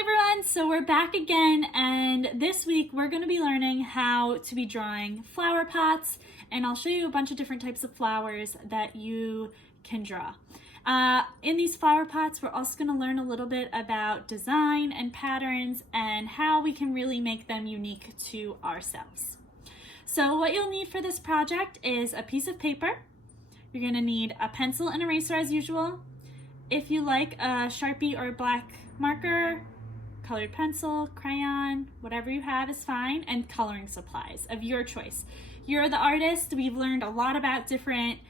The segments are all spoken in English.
Hi everyone, so we're back again, and this week we're going to be learning how to be drawing flower pots, and I'll show you a bunch of different types of flowers that you can draw. In these flower pots, we're also going to learn a little bit about design and patterns and how we can really make them unique to ourselves. So what you'll need for this project is a piece of paper. You're going to need a pencil and eraser as usual. If you like a Sharpie or a black marker, colored pencil, crayon, whatever you have is fine, and coloring supplies of your choice. You're the artist. We've learned a lot about different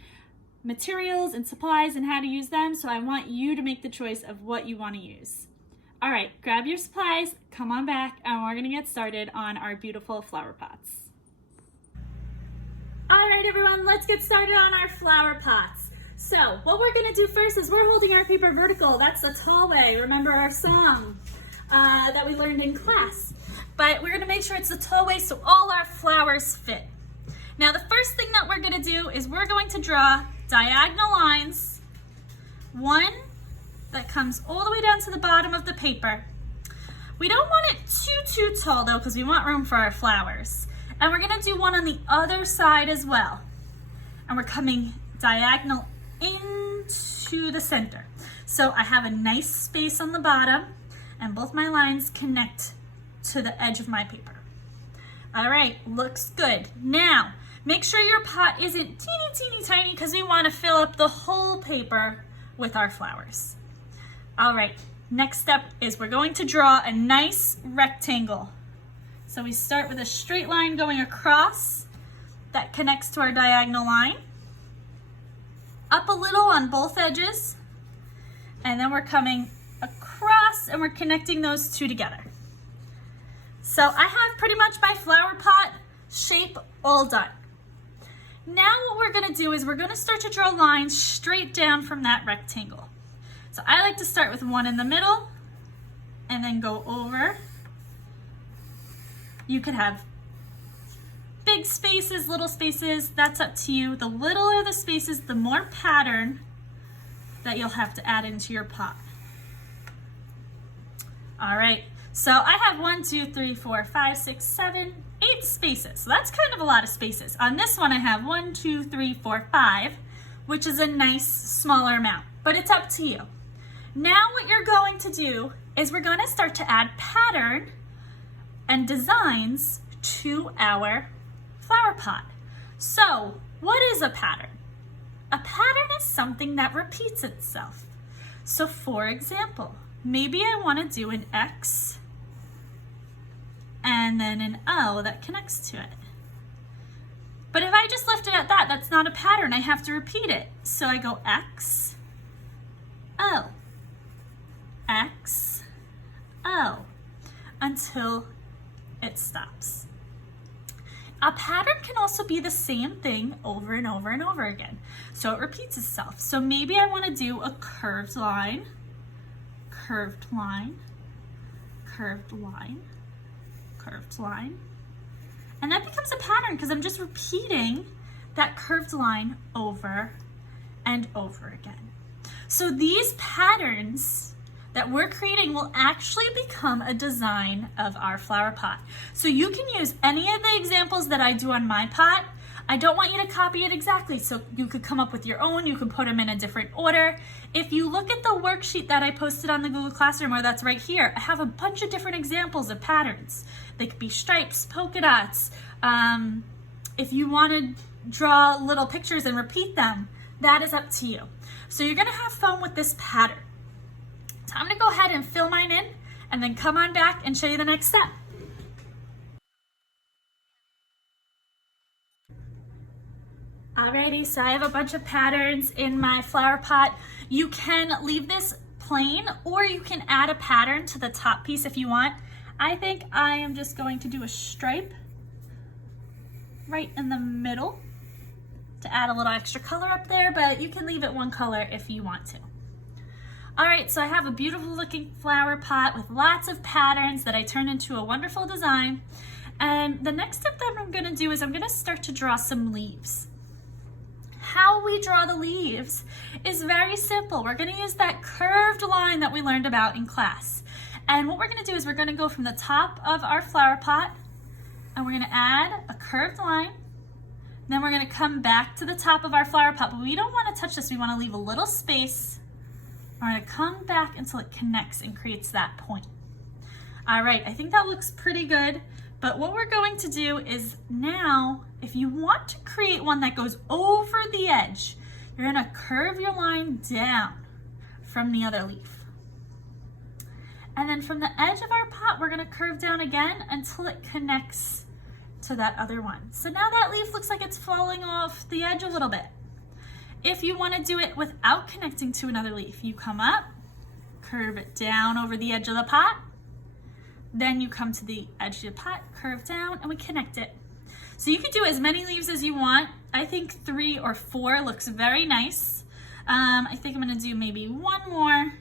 materials and supplies and how to use them, so I want you to make the choice of what you want to use. All right, grab your supplies, come on back, and we're gonna get started on our beautiful flower pots. All right, everyone, let's get started on our flower pots. So what we're gonna do first is we're holding our paper vertical. That's the tall way. Remember our song that we learned in class. But we're gonna make sure it's the tall way so all our flowers fit. Now the first thing that we're gonna do is we're going to draw diagonal lines. One that comes all the way down to the bottom of the paper. We don't want it too tall though, because we want room for our flowers. And we're gonna do one on the other side as well. And we're coming diagonal into the center. So I have a nice space on the bottom and both my lines connect to the edge of my paper. All right, looks good. Now, make sure your pot isn't teeny tiny because we want to fill up the whole paper with our flowers. All right, next step is we're going to draw a nice rectangle. So we start with a straight line going across that connects to our diagonal line. Up a little on both edges, and then we're coming across and we're connecting those two together. So I have pretty much my flower pot shape all done. Now what we're gonna do is we're gonna start to draw lines straight down from that rectangle. So I like to start with one in the middle and then go over. You could have big spaces, little spaces, that's up to you. The littler the spaces, the more pattern that you'll have to add into your pot. All right, so I have 1, 2, 3, 4, 5, 6, 7, 8 spaces. So that's kind of a lot of spaces. On this one I have 1, 2, 3, 4, 5, which is a nice smaller amount, but it's up to you. Now what you're going to do is we're gonna start to add pattern and designs to our flower pot. So what is a pattern? A pattern is something that repeats itself. So for example, maybe I want to do an X and then an O that connects to it. But if I just left it at that, that's not a pattern. I have to repeat it. So I go X, O, X, O until it stops. A pattern can also be the same thing over and over and over again. So it repeats itself. So maybe I want to do a curved line, curved line, curved line, curved line. And that becomes a pattern because I'm just repeating that curved line over and over again. So these patterns that we're creating will actually become a design of our flower pot. So you can use any of the examples that I do on my pot. I don't want you to copy it exactly, so you could come up with your own, you can put them in a different order. If you look at the worksheet that I posted on the Google Classroom, or that's right here, I have a bunch of different examples of patterns. They could be stripes, polka dots. If you want to draw little pictures and repeat them, that is up to you. So you're gonna have fun with this pattern. So I'm gonna go ahead and fill mine in and then come on back and show you the next step. Alrighty, so I have a bunch of patterns in my flower pot. You can leave this plain or you can add a pattern to the top piece if you want. I think I am just going to do a stripe right in the middle to add a little extra color up there, but you can leave it one color if you want to. All right, so I have a beautiful looking flower pot with lots of patterns that I turned into a wonderful design. And the next step that I'm gonna do is I'm gonna start to draw some leaves. How we draw the leaves is very simple. We're gonna use that curved line that we learned about in class. And what we're gonna do is we're gonna go from the top of our flower pot and we're gonna add a curved line. Then we're gonna come back to the top of our flower pot, but we don't wanna touch this. We wanna leave a little space. We're gonna come back until it connects and creates that point. All right, I think that looks pretty good. But what we're going to do is now, if you want to create one that goes over the edge, you're gonna curve your line down from the other leaf. And then from the edge of our pot, we're gonna curve down again until it connects to that other one. So now that leaf looks like it's falling off the edge a little bit. If you wanna do it without connecting to another leaf, you come up, curve it down over the edge of the pot, then you come to the edge of the pot, curve down, and we connect it. So you could do as many leaves as you want. I think 3 or 4 looks very nice. I think I'm gonna do maybe one more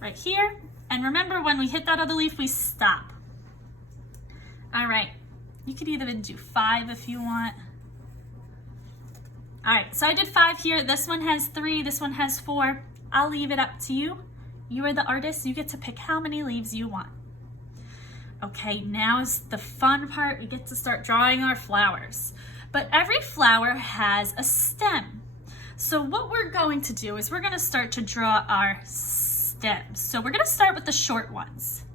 right here. And remember, when we hit that other leaf, we stop. All right, you could either do 5 if you want. All right, so I did 5 here. This one has 3, this one has 4. I'll leave it up to you. You are the artist, you get to pick how many leaves you want. Okay, now is the fun part. We get to start drawing our flowers. But every flower has a stem. So what we're going to do is we're gonna start to draw our stems. So we're gonna start with the short ones.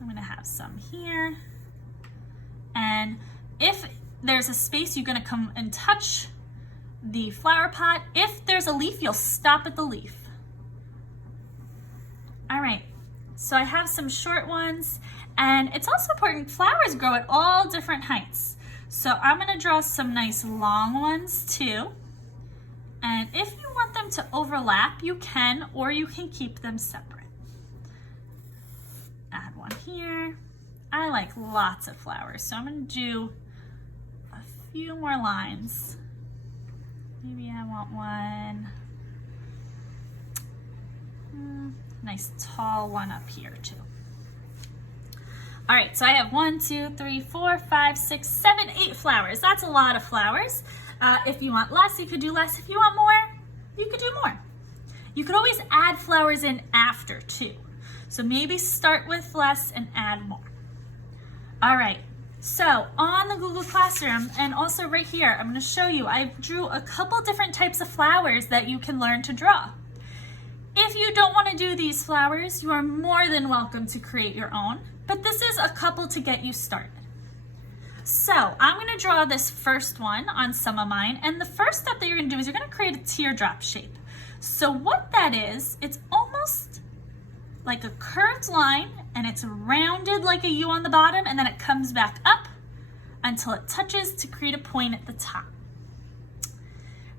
I'm gonna have some here. And if there's a space, you're gonna come and touch the flower pot. If there's a leaf, you'll stop at the leaf. All right, so I have some short ones, and it's also important, flowers grow at all different heights. So I'm gonna draw some nice long ones too. And if you want them to overlap, you can, or you can keep them separate. Add one here. I like lots of flowers, so I'm gonna do a few more lines. Maybe I want one, nice tall one up here too. All right, so I have 1, 2, 3, 4, 5, 6, 7, 8 flowers. That's a lot of flowers. If you want less, you could do less. If you want more, you could do more. You could always add flowers in after too. So maybe start with less and add more. All right. So on the Google Classroom, and also right here, I'm going to show you, I drew a couple different types of flowers that you can learn to draw. If you don't want to do these flowers, you are more than welcome to create your own, but this is a couple to get you started. So I'm going to draw this first one on some of mine, and the first step that you're going to do is you're going to create a teardrop shape. So what that is, it's almost like a curved line, and it's rounded like a U on the bottom, and then it comes back up until it touches to create a point at the top.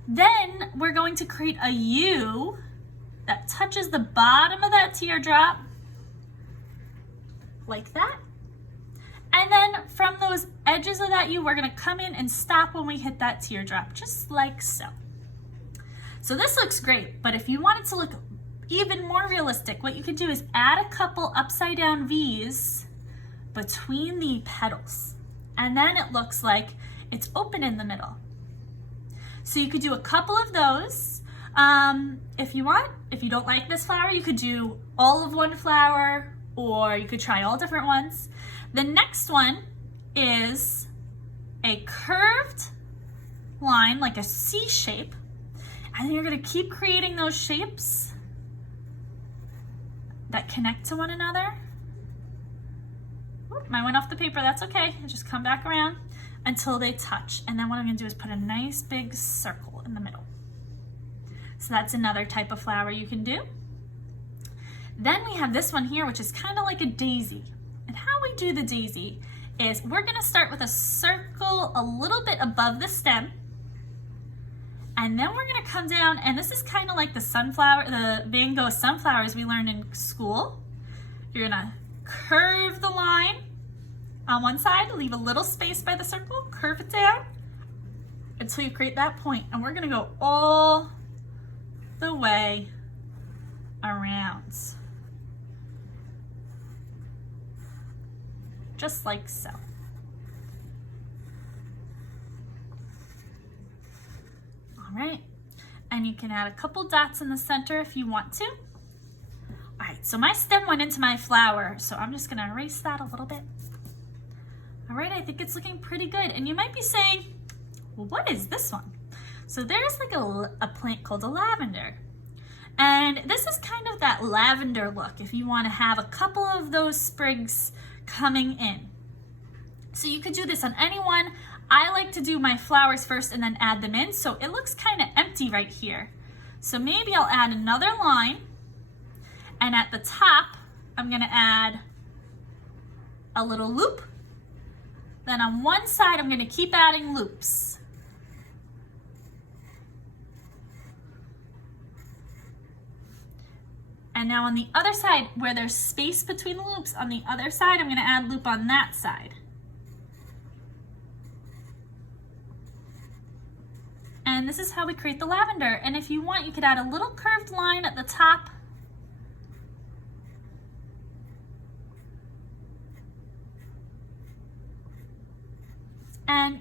Then we're going to create a U that touches the bottom of that teardrop, like that. And then from those edges of that U, we're gonna come in and stop when we hit that teardrop, just like so. So this looks great, but if you want it to look even more realistic, what you could do is add a couple upside down V's between the petals. And then it looks like it's open in the middle. So you could do a couple of those if you want. If you don't like this flower, you could do all of one flower, or you could try all different ones. The next one is a curved line, like a C shape. And then you're gonna keep creating those shapes that connect to one another. Oop, mine went off the paper, that's okay. I just come back around until they touch. And then what I'm gonna do is put a nice big circle in the middle. So that's another type of flower you can do. Then we have this one here, which is kind of like a daisy. And how we do the daisy is we're gonna start with a circle a little bit above the stem. And then we're gonna come down, and this is kind of like the sunflower, the Van Gogh sunflowers we learned in school. You're gonna curve the line on one side, leave a little space by the circle, curve it down until you create that point. And we're gonna go all the way around. Just like so. All right. And you can add a couple dots in the center if you want to. All right, so my stem went into my flower, so I'm just gonna erase that a little bit. All right, I think it's looking pretty good. And you might be saying, well, what is this one? So there's like a plant called a lavender. And this is kind of that lavender look if you wanna have a couple of those sprigs coming in. So you could do this on anyone. I like to do my flowers first and then add them in, so it looks kind of empty right here. So maybe I'll add another line, and at the top, I'm gonna add a little loop. Then on one side, I'm gonna keep adding loops. And now on the other side, where there's space between the loops, on the other side, I'm gonna add loop on that side. And this is how we create the lavender. And if you want, you could add a little curved line at the top. And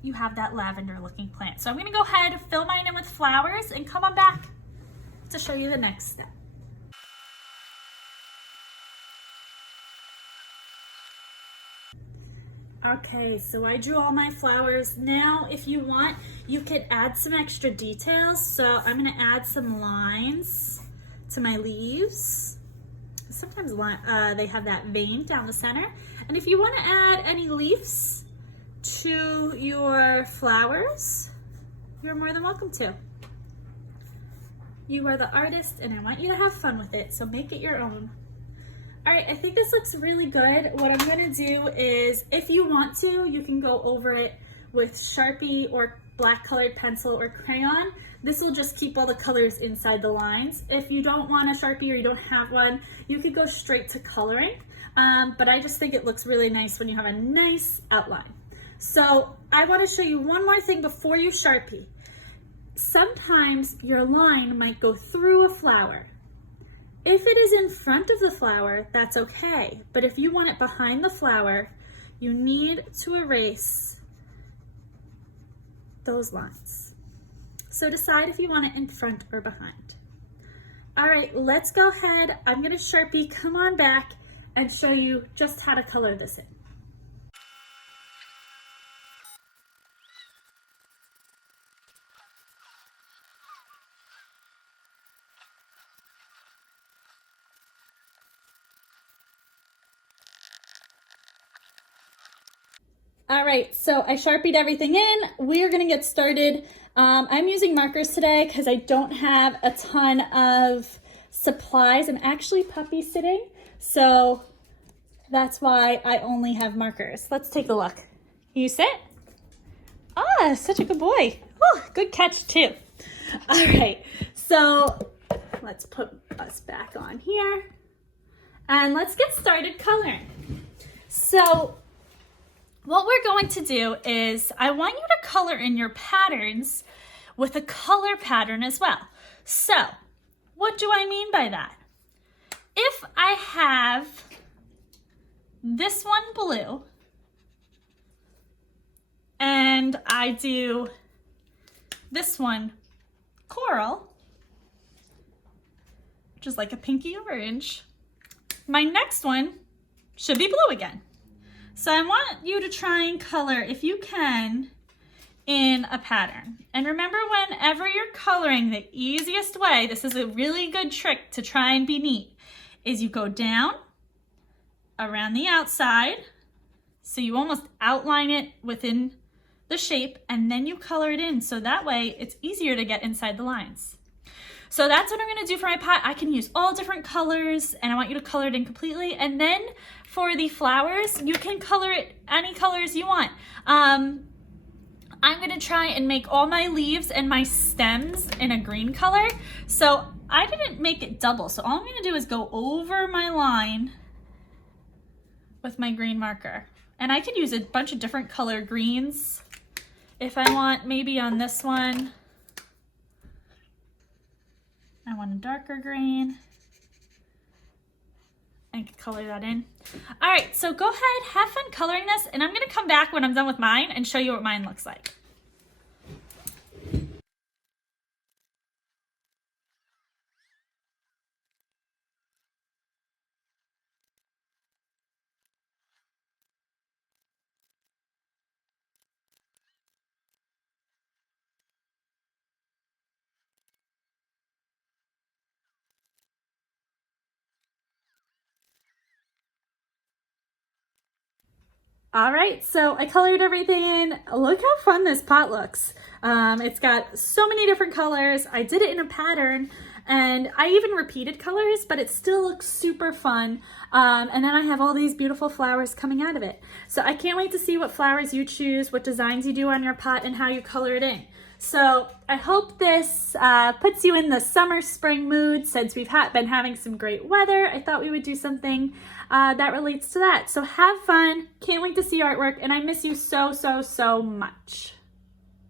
you have that lavender looking plant. So I'm gonna go ahead, fill mine in with flowers, and come on back to show you the next step. Okay, so I drew all my flowers. Now, if you want, you could add some extra details. So I'm gonna add some lines to my leaves. Sometimes they have that vein down the center. And if you wanna add any leaves to your flowers, you're more than welcome to. You are the artist and I want you to have fun with it, so make it your own. All right, I think this looks really good. What I'm gonna do is, if you want to, you can go over it with Sharpie or black colored pencil or crayon. This will just keep all the colors inside the lines. If you don't want a Sharpie or you don't have one, you could go straight to coloring. But I just think it looks really nice when you have a nice outline. So I wanna show you one more thing before you Sharpie. Sometimes your line might go through a flower. If it is in front of the flower, that's okay. But if you want it behind the flower, you need to erase those lines. So decide if you want it in front or behind. All right, let's go ahead. I'm gonna Sharpie, come on back, and show you just how to color this in. All right, so I Sharpied everything in. We are gonna get started. I'm using markers today because I don't have a ton of supplies. I'm actually puppy sitting, so that's why I only have markers. Let's take a look. You sit? Ah, such a good boy. Oh, good catch too. All right, so let's put us back on here and let's get started coloring. So what we're going to do is I want you to color in your patterns with a color pattern as well. So what do I mean by that? If I have this one blue and I do this one coral, which is like a pinky orange, my next one should be blue again. So I want you to try and color, if you can, in a pattern. And remember, whenever you're coloring, the easiest way, this is a really good trick to try and be neat, is you go down around the outside, so you almost outline it within the shape, and then you color it in, so that way it's easier to get inside the lines. So that's what I'm gonna do for my pot. I can use all different colors, and I want you to color it in completely. And then for the flowers, you can color it any colors you want. I'm gonna try and make all my leaves and my stems in a green color. So I didn't make it double. So all I'm gonna do is go over my line with my green marker. And I could use a bunch of different color greens if I want. Maybe on this one, I want a darker green. I can color that in. All right, so go ahead, have fun coloring this, and I'm gonna come back when I'm done with mine and show you what mine looks like. All right, so I colored everything in. Look how fun this pot looks. It's got so many different colors. I did it in a pattern, and I even repeated colors, but it still looks super fun. And then I have all these beautiful flowers coming out of it. So I can't wait to see what flowers you choose, what designs you do on your pot, and how you color it in. So I hope this puts you in the summer, spring mood. Since we've been having some great weather, I thought we would do something that relates to that. So have fun. Can't wait to see your artwork, and I miss you so, so, so much.